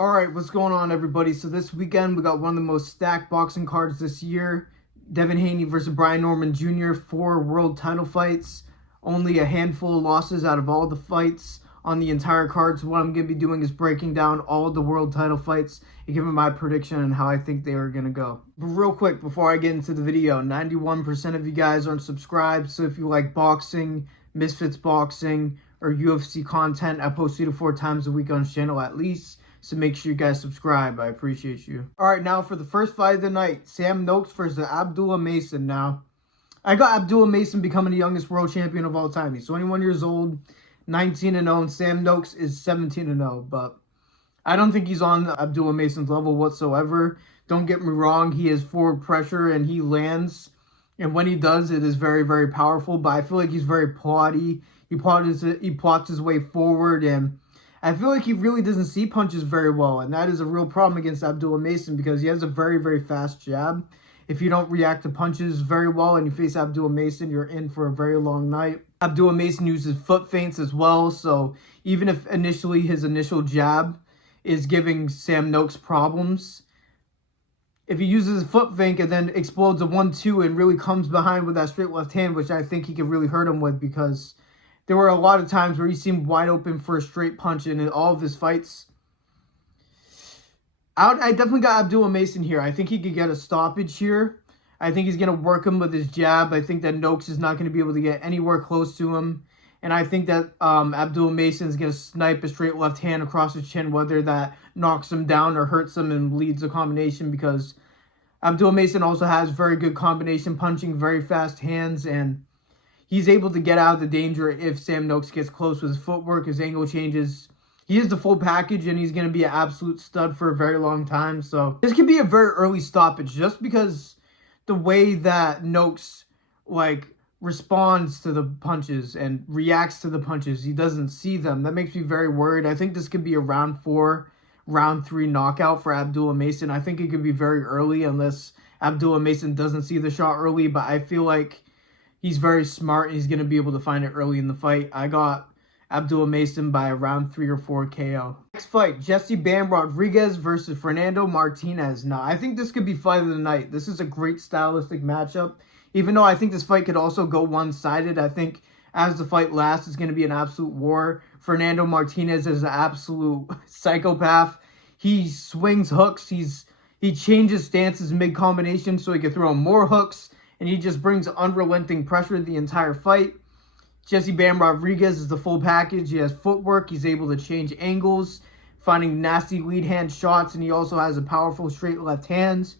All right, what's going on, everybody? So this weekend, we got one of the most stacked boxing cards this year. Devin Haney versus Brian Norman Jr., 4 world title fights. Only a handful of losses out of all the fights on the entire card. So what I'm going to be doing is breaking down all the world title fights and giving my prediction on how I think they are going to go. But real quick, before I get into the video, 91% of you guys aren't subscribed. So if you like boxing, Misfits boxing, or UFC content, I post 2 to 4 times a week on this channel at least. So make sure you guys subscribe. I appreciate you. All right, now for the first fight of the night, Sam Noakes versus Abdullah Mason. Now, I got Abdullah Mason becoming the youngest world champion of all time. He's 21 years old, 19-0, and Sam Noakes is 17-0. But I don't think he's on Abdullah Mason's level whatsoever. Don't get me wrong, he has forward pressure and he lands. And when he does, it is very, very powerful. But I feel like he's very plotty. He plots his way forward, and I feel like he really doesn't see punches very well, and that is a real problem against Abdullah Mason because he has a very, very fast jab. If you don't react to punches very well and you face Abdullah Mason, you're in for a very long night. Abdullah Mason uses foot feints as well, so even if initially his initial jab is giving Sam Noakes problems, if he uses a foot feint and then explodes a 1-2 and really comes behind with that straight left hand, which I think he could really hurt him with, because there were a lot of times where he seemed wide open for a straight punch, and in all of his fights, I definitely got Abdullah Mason here. I think he could get a stoppage here. I think he's going to work him with his jab. I think that Noakes is not going to be able to get anywhere close to him. And I think that Abdullah Mason is going to snipe a straight left hand across his chin, whether that knocks him down or hurts him and leads a combination, because Abdullah Mason also has very good combination punching, very fast hands, and he's able to get out of the danger if Sam Noakes gets close with his footwork, his angle changes. He is the full package, and he's going to be an absolute stud for a very long time. So this could be a very early stoppage just because the way that Noakes, responds to the punches and reacts to the punches. He doesn't see them. That makes me very worried. I think this could be a round 4, round 3 knockout for Abdullah Mason. I think it could be very early unless Abdullah Mason doesn't see the shot early, but I feel like he's very smart, and he's going to be able to find it early in the fight. I got Abdullah Mason by around 3 or 4 KO. Next fight, Jesse Bam Rodriguez versus Fernando Martinez. Now, I think this could be fight of the night. This is a great stylistic matchup. Even though I think this fight could also go one-sided, I think as the fight lasts, it's going to be an absolute war. Fernando Martinez is an absolute psychopath. He swings hooks. He changes stances mid-combination so he can throw more hooks, and he just brings unrelenting pressure the entire fight. Jesse Bam Rodriguez is the full package. He has footwork. He's able to change angles, finding nasty lead hand shots, and he also has a powerful straight left hand.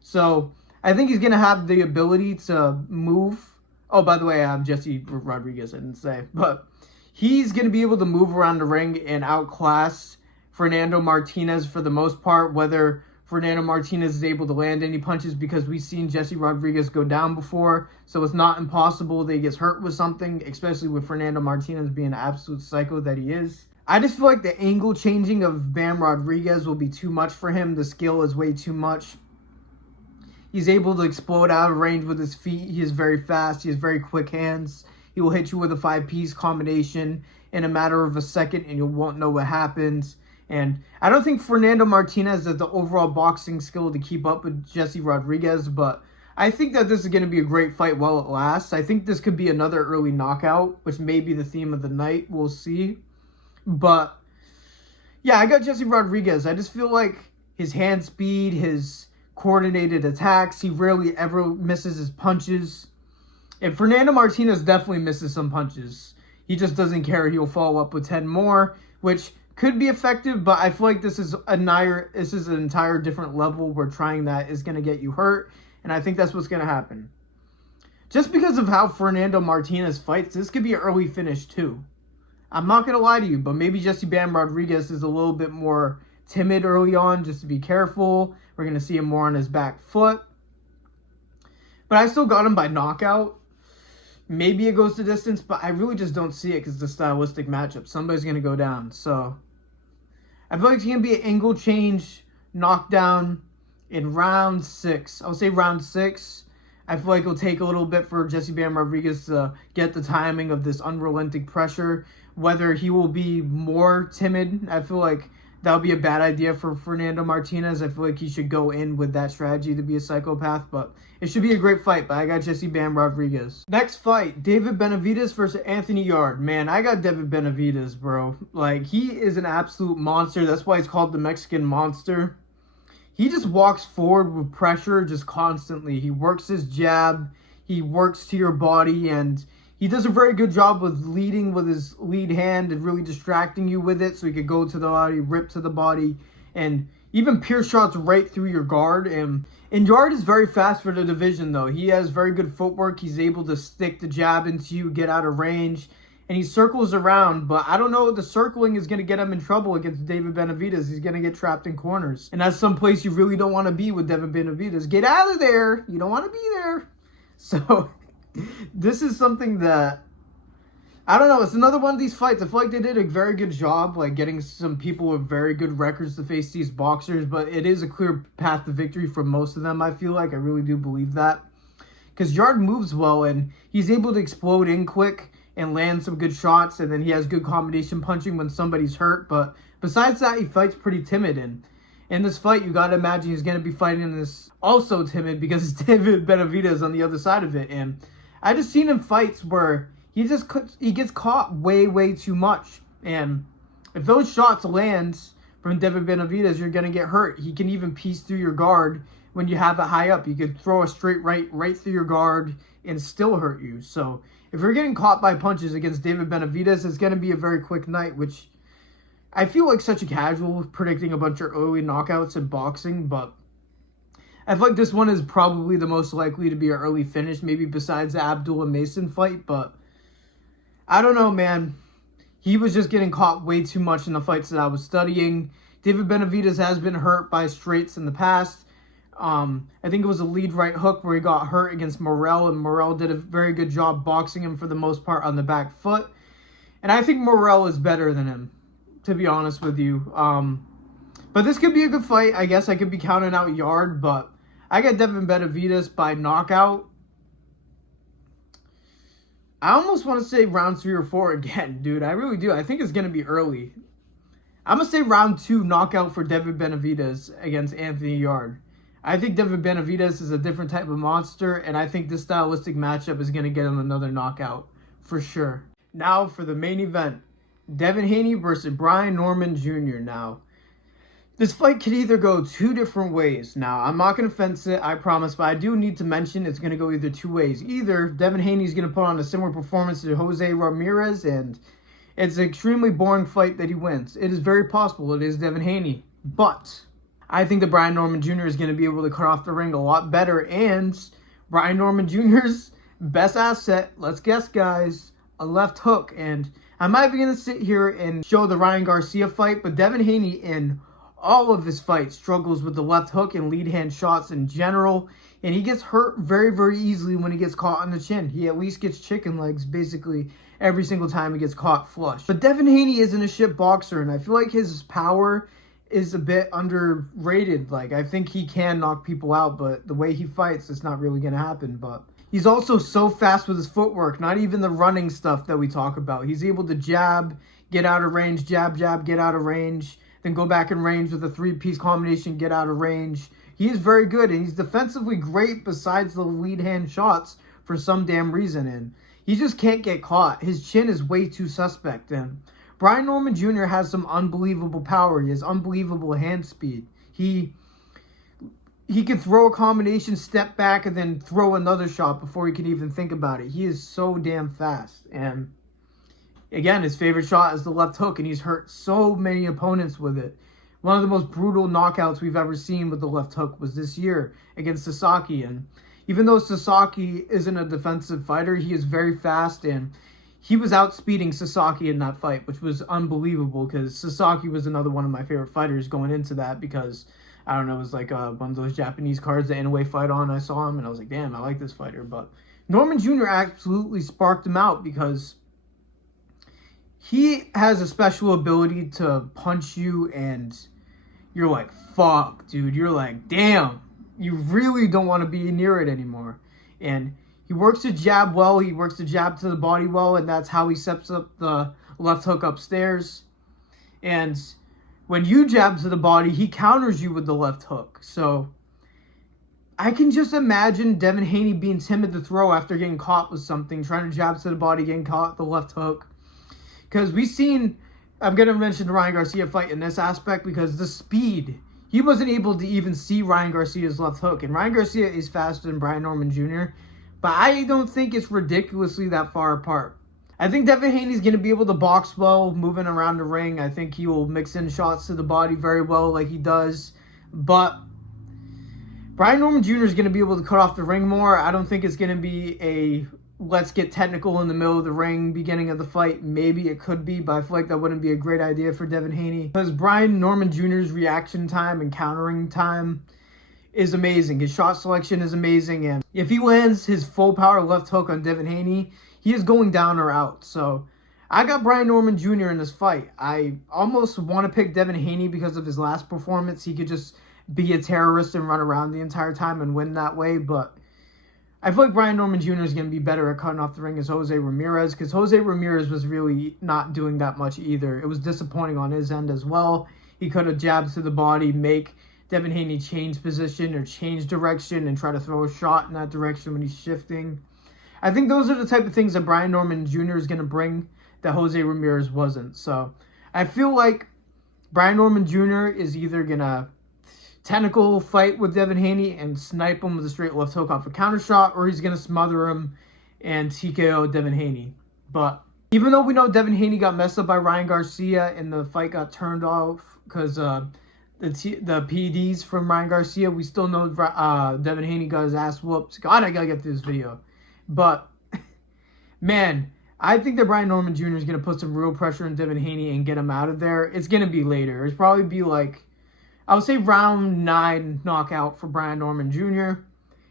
So I think he's going to have the ability to move. Oh, by the way, I have Jesse Rodriguez, I didn't say. But he's going to be able to move around the ring and outclass Fernando Martinez for the most part, whether Fernando Martinez is able to land any punches, because we've seen Jesse Rodriguez go down before. So it's not impossible that he gets hurt with something, especially with Fernando Martinez being an absolute psycho that he is. I just feel like the angle changing of Bam Rodriguez will be too much for him. The skill is way too much. He's able to explode out of range with his feet. He is very fast. He has very quick hands. He will hit you with a 5-piece combination in a matter of a second, and you won't know what happens. And I don't think Fernando Martinez has the overall boxing skill to keep up with Jesse Rodriguez, but I think that this is going to be a great fight while it lasts. I think this could be another early knockout, which may be the theme of the night. We'll see. But yeah, I got Jesse Rodriguez. I just feel like his hand speed, his coordinated attacks, he rarely ever misses his punches. And Fernando Martinez definitely misses some punches. He just doesn't care. He'll follow up with 10 more, which could be effective, but I feel like this is an entire different level where trying that is going to get you hurt, and I think that's what's going to happen. Just because of how Fernando Martinez fights, this could be an early finish too. I'm not going to lie to you, but maybe Jesse Bam Rodriguez is a little bit more timid early on, just to be careful. We're going to see him more on his back foot. But I still got him by knockout. Maybe it goes to distance, but I really just don't see it because it's a stylistic matchup. Somebody's going to go down, so I feel like it's going to be an angle change knockdown in round 6. I'll say round 6. I feel like it'll take a little bit for Jesse Bam Rodriguez to get the timing of this unrelenting pressure. Whether he will be more timid, I feel like that would be a bad idea for Fernando Martinez. I feel like he should go in with that strategy to be a psychopath, but it should be a great fight. But I got Jesse Bam Rodriguez. Next fight, David Benavidez versus Anthony Yarde. Man, I got David Benavidez, bro. Like, he is an absolute monster. That's why he's called the Mexican Monster. He just walks forward with pressure just constantly. He works his jab. He works to your body, and he does a very good job with leading with his lead hand and really distracting you with it, so he could go to the body, rip to the body, and even pierce shots right through your guard. And Yarde is very fast for the division, though. He has very good footwork. He's able to stick the jab into you, get out of range, and he circles around. But I don't know, the circling is going to get him in trouble against David Benavidez. He's going to get trapped in corners. And that's some place you really don't want to be with David Benavidez. Get out of there. You don't want to be there. So this is something that, I don't know, it's another one of these fights. I feel like they did a very good job, like, getting some people with very good records to face these boxers, but it is a clear path to victory for most of them, I feel like. I really do believe that. Because Yarde moves well, and he's able to explode in quick and land some good shots, and then he has good combination punching when somebody's hurt. But besides that, he fights pretty timid, and in this fight, you got to imagine he's going to be fighting in this also timid because it's David Benavidez on the other side of it. And I just seen him fights where he gets caught way too much. And if those shots land from David Benavidez, you're going to get hurt. He can even piece through your guard when you have it high up. You could throw a straight right through your guard and still hurt you. So if you're getting caught by punches against David Benavidez, it's going to be a very quick night, which I feel like such a casual predicting a bunch of early knockouts in boxing, but I feel like this one is probably the most likely to be an early finish, maybe besides the Abdullah Mason fight. But I don't know, man. He was just getting caught way too much in the fights that I was studying. David Benavidez has been hurt by straights in the past. I think it was a lead right hook where he got hurt against Morrell, and Morrell did a very good job boxing him for the most part on the back foot. And I think Morrell is better than him, to be honest with you. But this could be a good fight. I guess I could be counting out Yarde, but I got Devin Benavidez by knockout. I almost want to say round 3 or 4 again, dude. I really do. I think it's going to be early. I'm going to say round 2 knockout for Devin Benavidez against Anthony Yarde. I think Devin Benavidez is a different type of monster, and I think this stylistic matchup is going to get him another knockout for sure. Now for the main event, Devin Haney versus Brian Norman Jr. Now, this fight could either go 2 different ways. Now, I'm not going to fence it, I promise, but I do need to mention it's going to go either 2 ways. Either Devin Haney is going to put on a similar performance to Jose Ramirez, and it's an extremely boring fight that he wins. It is very possible it is Devin Haney, but I think that Brian Norman Jr. is going to be able to cut off the ring a lot better, and Brian Norman Jr.'s best asset, let's guess, guys, a left hook. And I'm not even going to sit here and show the Ryan Garcia fight, but Devin Haney in all of his fights struggles with the left hook and lead hand shots in general, and he gets hurt very easily when he gets caught on the chin. He at least gets chicken legs basically every single time he gets caught flush. But Devin Haney isn't a shit boxer, and I feel like his power is a bit underrated. Like, I think he can knock people out, but the way he fights, it's not really going to happen. But he's also so fast with his footwork, not even the running stuff that we talk about. He's able to jab, get out of range, jab, get out of range, then go back in range with a 3-piece combination, get out of range. He is very good, and he's defensively great besides the lead hand shots for some damn reason, and he just can't get caught. His chin is way too suspect, and Brian Norman Jr. has some unbelievable power. He has unbelievable hand speed. He can throw a combination, step back, and then throw another shot before he can even think about it. He is so damn fast. And again, his favorite shot is the left hook, and he's hurt so many opponents with it. One of the most brutal knockouts we've ever seen with the left hook was this year against Sasaki. And even though Sasaki isn't a defensive fighter, he is very fast, and he was outspeeding Sasaki in that fight, which was unbelievable because Sasaki was another one of my favorite fighters going into that because, I don't know, it was like one of those Japanese cards that Inoue fight on. I saw him, and I was like, damn, I like this fighter. But Norman Jr. absolutely sparked him out because he has a special ability to punch you, and you're like, fuck, dude. You're like, damn, you really don't want to be near it anymore. And he works the jab well. He works the jab to the body well, and that's how he sets up the left hook upstairs. And when you jab to the body, he counters you with the left hook. So I can just imagine Devin Haney being timid to throw after getting caught with something, trying to jab to the body, getting caught with the left hook. Because we've seen, I'm going to mention the Ryan Garcia fight in this aspect because the speed, he wasn't able to even see Ryan Garcia's left hook. And Ryan Garcia is faster than Brian Norman Jr., but I don't think it's ridiculously that far apart. I think Devin Haney's going to be able to box well, moving around the ring. I think he will mix in shots to the body very well like he does. But Brian Norman Jr. is going to be able to cut off the ring more. I don't think it's going to be a let's get technical in the middle of the ring beginning of the fight. Maybe it could be, but I feel like that wouldn't be a great idea for Devin Haney. Because Brian Norman Jr.'s reaction time and countering time is amazing. His shot selection is amazing. And if he lands his full power left hook on Devin Haney, he is going down or out. So I got Brian Norman Jr. in this fight. I almost want to pick Devin Haney because of his last performance. He could just be a terrorist and run around the entire time and win that way. But I feel like Brian Norman Jr. is going to be better at cutting off the ring as Jose Ramirez, because Jose Ramirez was really not doing that much either. It was disappointing on his end as well. He could have jabbed to the body, make Devin Haney change position or change direction and try to throw a shot in that direction when he's shifting. I think those are the type of things that Brian Norman Jr. is going to bring that Jose Ramirez wasn't. So I feel like Brian Norman Jr. is either going to technical fight with Devin Haney and snipe him with a straight left hook off a counter shot, or he's going to smother him and TKO Devin Haney. But even though we know Devin Haney got messed up by Ryan Garcia and the fight got turned off because the PEDs from Ryan Garcia, we still know Devin Haney got his ass whooped. God, I got to get through this video. But, man, I think that Brian Norman Jr. is going to put some real pressure on Devin Haney and get him out of there. It's going to be later. It's probably be like, I would say round 9 knockout for Brian Norman Jr.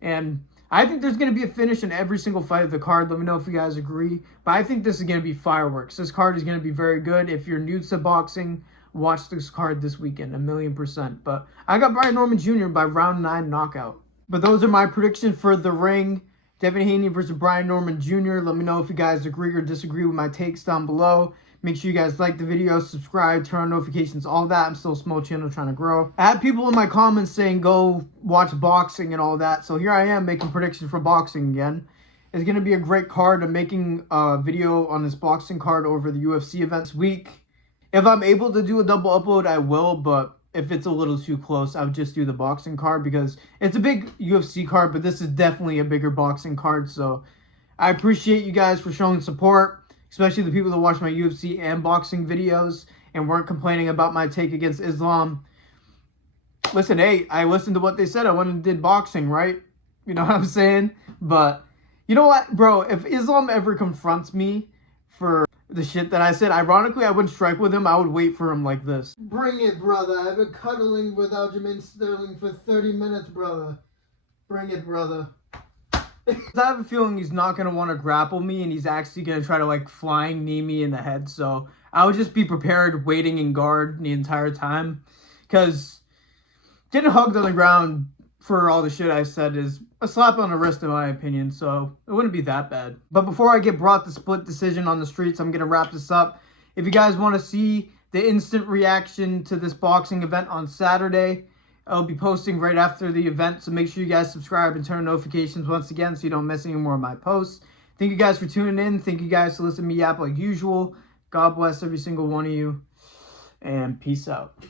And I think there's going to be a finish in every single fight of the card. Let me know if you guys agree. But I think this is going to be fireworks. This card is going to be very good. If you're new to boxing, watch this card this weekend, 1,000,000%. But I got Brian Norman Jr. by round 9 knockout. But those are my predictions for the ring. Devin Haney versus Brian Norman Jr. Let me know if you guys agree or disagree with my takes down below. Make sure you guys like the video, subscribe, turn on notifications, all that. I'm still a small channel trying to grow. I had people in my comments saying go watch boxing and all that. So here I am making predictions for boxing again. It's going to be a great card. I'm making a video on this boxing card over the UFC events week. If I'm able to do a double upload, I will. But if it's a little too close, I would just do the boxing card because it's a big UFC card. But this is definitely a bigger boxing card. So I appreciate you guys for showing support. Especially the people that watch my UFC and boxing videos and weren't complaining about my take against Islam. Listen, hey, I listened to what they said. I went and did boxing, right? You know what I'm saying? But you know what, bro? If Islam ever confronts me for the shit that I said, ironically, I wouldn't strike with him. I would wait for him like this. Bring it, brother. I've been cuddling with Aljamain Sterling for 30 minutes, brother. Bring it, brother. I have a feeling he's not going to want to grapple me, and he's actually going to try to, like, flying knee me in the head. So I would just be prepared, waiting in guard the entire time. Because getting hugged on the ground for all the shit I said is a slap on the wrist, in my opinion. So it wouldn't be that bad. But before I get brought to split decision on the streets, I'm going to wrap this up. If you guys want to see the instant reaction to this boxing event on Saturday, I'll be posting right after the event, so make sure you guys subscribe and turn on notifications once again so you don't miss any more of my posts. Thank you guys for tuning in. Thank you guys for listening to me yap like usual. God bless every single one of you, and peace out.